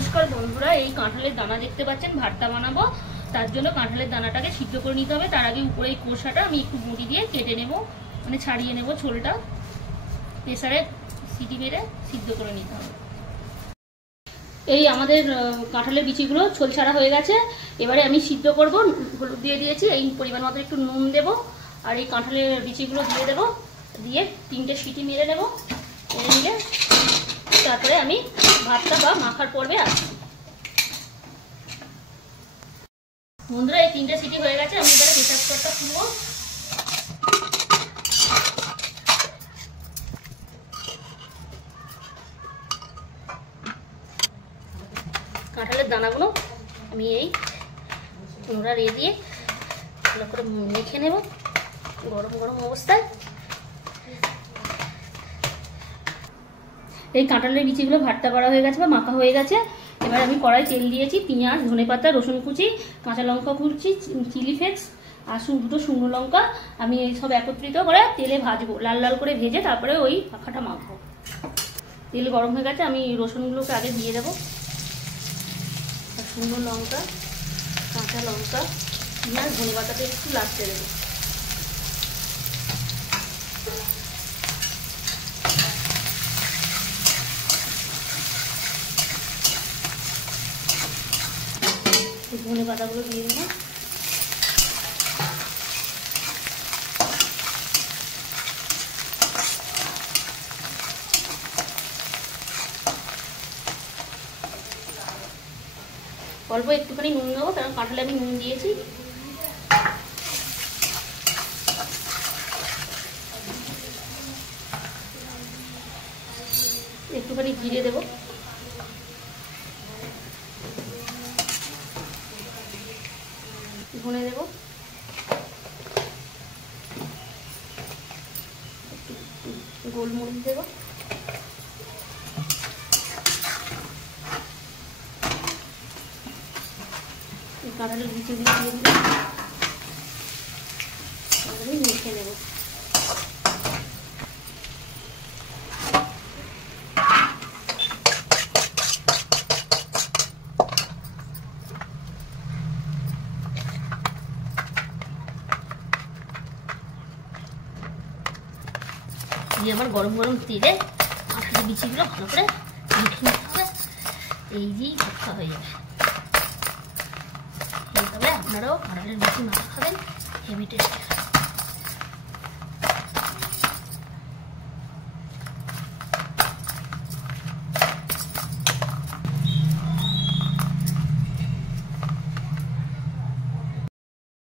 নমস্কার বন্ধুরা, এই কাঁঠালের দানা দেখতে পাচ্ছেন, ভর্তা বানাবো। তার জন্য কাঁঠালের দানাটাকে সিদ্ধ করে নিতে হবে। তার আগে উপরে এই কোষাটা আমি একটু বটি দিয়ে কেটে নেব, মানে ছাড়িয়ে নেব ছোলটা। প্রেসারে সিটি মেরে সিদ্ধ করে নিতে হবে। এই আমাদের কাঁঠালের বিচিগুলো ছোল ছাড়া হয়ে গেছে। এবারে আমি সিদ্ধ করব। হলুদ দিয়ে দিয়েছি, এই পরিমাণ মতো একটু নুন দেব, আর এই কাঁঠালের বিচিগুলো দিয়ে দেব, দিয়ে 3টে সিটি মেরে নেব। মেরে নিলে তারপরে আমি ভাতটা বা মাখার পর্বে আসছি। বন্ধুরা, এই 3টে সিটি হয়ে গেছে। আমি এবারে প্রেসার কুকারটা খুলবো। কাঁঠালের দানাগুলো আমি এই নোড়া রে দিয়ে ভালো করে মেখে নেব গরম গরম অবস্থায়। এই কাঁঠালের বিচিগুলো ভর্তা করা হয়ে গেছে বা মাখা হয়ে গেছে। এবার আমি কড়াই তেল দিয়েছি, পেঁয়াজ, ধনেপাতা, রসুন কুচি, কাঁচা লঙ্কা কুচি, চিলি ফ্লেক্স আর 2টো শুকনো লঙ্কা আমি এই সব একত্রিত করে তেলে ভাজবো। লাল লাল করে ভেজে তারপরে ওই মাখাটা মাখবো। তেল গরম হয়ে গেছে, আমি রসুনগুলোকে আগে দিয়ে দেবো। আর শুকনো লঙ্কা, কাঁচা লঙ্কা, পেঁয়াজ, ধনেপাতাটা একটু লাস্টে দেবো। ধনে পাতাগুলো দিয়ে দেবো। অল্প একটুখানি নুন দেবো, কারণ কাঁঠালে আমি নুন দিয়েছি। একটুখানি জিরে দেবো। ধনে দেবো, গোলমরিচ দেবো, কাঁঠালের বিচিগুলো দিয়ে দিলাম। আমি মেখে নেব। দিয়ে আবার গরম গরম তেলে কাঁঠালের বিচিগুলো ভালো করে মেখে নিতে হবে। এই দিয়েই ভর্তা হয়ে যাবে। এইভাবে আপনারাও কাঁঠালের বিচি মাখা খাবেন, হেভি টেস্ট।